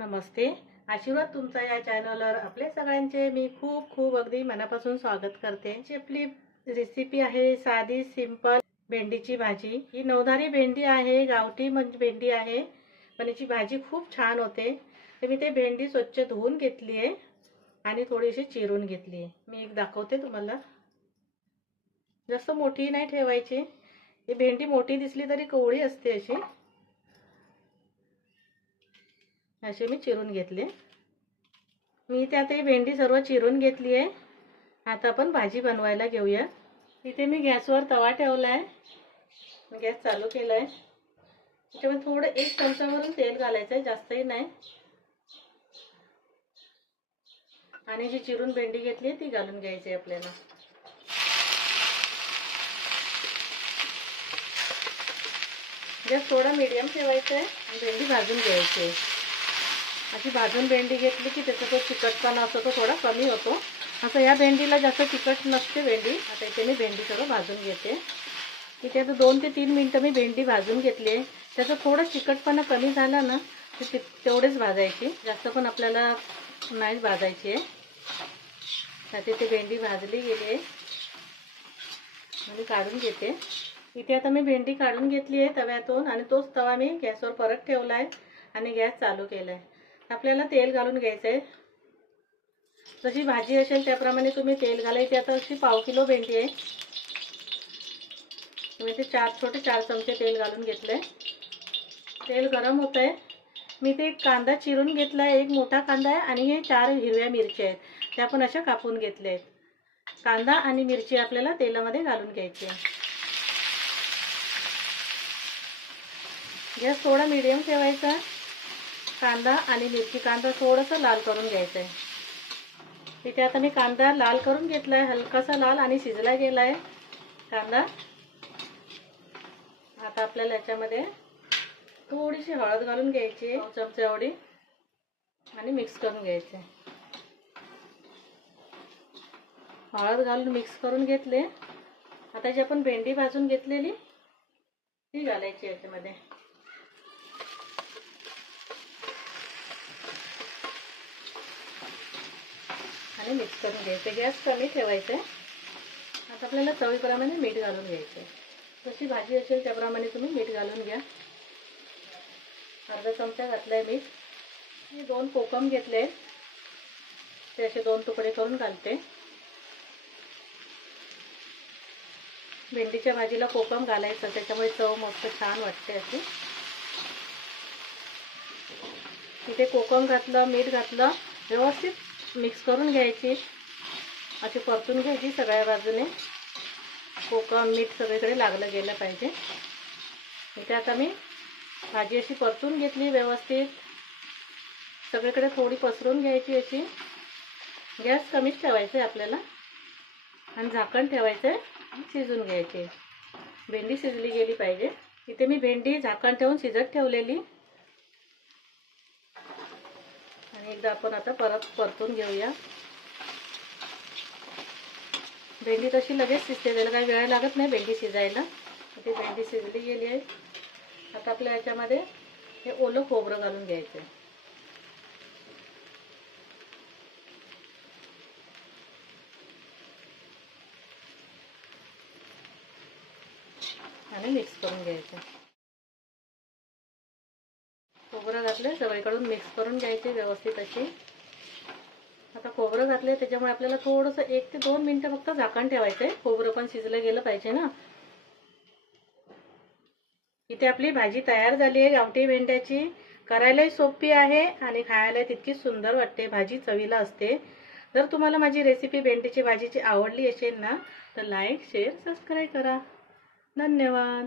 नमस्ते. आशीर्वाद तुमचा या चॅनलवर. आपले सगळ्यांचे मी खूप खूप अगदी मनापासून स्वागत करते. जी आपली रेसिपी आहे साधी सिंपल भेंडीची भाजी. ही नवधारी भेंडी आहे गावठी म्हणजे भेंडी आहे. पण याची भाजी खूप छान होते. तर मी ते भेंडी स्वच्छ धुवून घेतली आहे आणि थोडीशी चिरून घेतली आहे. मी एक दाखवते तुम्हाला. जास्त मोठी नाही ठेवायची. ही भेंडी मोठी दिसली तरी कोवळी असते अशी. असे मी चिरून घेतले. मी त्यात ही भेंडी सर्व चिरून घेतली आहे. आता आपण भाजी बनवायला घेऊया. इथे मी गॅसवर तवा ठेवला आहे गॅस चालू केला आहे त्याच्यामध्ये थोडं एक चमचावरून तेल घालायचं आहे जास्तही नाही. आणि जी चिरून भेंडी घेतली आहे ती घालून घ्यायची आहे आपल्याला. गॅस थोडा मीडियम ठेवायचा आहे भेंडी भाजून घ्यायची आहे. अशी भाजून भेंडी घेतली की त्याचा जो चिकटपणा असतो तो थोडा कमी होतो. असं या भेंडीला जास्त चिकट नसते भेंडी. आता इथे मी भेंडी सगळं भाजून घेते. इथे आता दोन ते तीन मिनटं मी भेंडी भाजून घेतली आहे. त्याचा थोडा चिकटपणा कमी झाला ना तर ते तेवढेच भाजायची. जास्त पण आपल्याला नाही भाजायची आहे. ती भेंडी भाजली गेली आहे. मी काढून घेते. इथे आता मी भेंडी काढून घेतली आहे तव्यातून आणि तोच तवा मी गॅसवर परत ठेवला आहे आणि गॅस चालू केला आहे. आपल्याला तेल घालून घ्यायचं आहे जशी भाजी असेल त्याप्रमाणे तुम्ही तेल घालायची आता अशी पाव किलो भेंडी आहे. मी ते चार छोटे चार चमचे तेल घालून घेतले तेल गरम होत आहे मी ते कांदा चिरून घेतला आहे एक मोठा कांदा आहे आणि हे चार हिरव्या मिरच्या आहेत. त्या पण अशा कापून घेतल्या आहेत कांदा आणि मिरची आपल्याला तेलामध्ये घालून घ्यायची आहे. गॅस थोडा मिडियम ठेवायचा. कांदा आणि मिरची कांदा थोडंसं लाल करून घ्यायचं आहे इथे आता मी कांदा लाल करून घेतला आहे हलकासा लाल आणि शिजला गेला आहे कांदा. आता आपल्याला याच्यामध्ये थोडीशी हळद घालून घ्यायची चमचा एवढी आणि मिक्स करून घ्यायचे. हळद घालून मिक्स करून घेतले. आता जी आपण भेंडी भाजून घेतलेली ती घालायची याच्यामध्ये. आणि मिक्स करून घ्यायचं. गॅस कमी ठेवायचं आहे आता आपल्याला चवीप्रमाणे मीठ घालून घ्यायचं आहे जशी भाजी असेल त्याप्रमाणे तुम्ही मीठ घालून घ्या. अर्धा चमचा घातला आहे मीठ. मी दोन कोकम घेतले. ते असे दोन तुकडे करून घालते. भेंडीच्या भाजीला कोकम घालायचं. त्याच्यामुळे चव मस्त छान वाटते अशी. इथे कोकम घातलं मीठ घातलं. व्यवस्थित मिक्स करून घ्यायची. अशी परतून घ्यायची सगळ्या बाजूने. कोकम मीठ सगळीकडे लागलं गेलं पाहिजे. इथे आता मी भाजी अशी परतून घेतली व्यवस्थित. सगळीकडे थोडी पसरून घ्यायची अशी. गॅस कमीच ठेवायचं आहे आपल्याला. आणि झाकण ठेवायचं आहे शिजून घ्यायची. भेंडी शिजली गेली पाहिजे. इथे मी भेंडी झाकण ठेवून शिजत ठेवलेली आणि एकदा आपण आता परत परतून घेऊया. भेंडी तशी लगेच शिजते त्याला काही वेळ लागत नाही भेंडी शिजायला. ती भेंडी शिजली गेली आहे. आता आपल्या याच्यामध्ये हे ओलं खोबरं घालून घ्यायचं आहे आणि मिक्स करून घ्यायचं. घातलं सगळीकडून मिक्स करून घ्यायचे व्यवस्थित अशी. आता खोबरं घातले त्याच्यामुळे आपल्याला थोडंसं एक ते दोन मिनटं फक्त झाकण ठेवायचं आहे खोबरं पण शिजलं गेलं पाहिजे ना. इथे आपली भाजी तयार झाली आहे गावठी भेंड्याची. करायलाही सोपी आहे आणि खायला तितकी सुंदर वाटते. भाजी चवीला असते. जर तुम्हाला माझी रेसिपी भेंडीची भाजीची आवडली असेल ना तर लाईक शेअर सबस्क्राईब करा. धन्यवाद.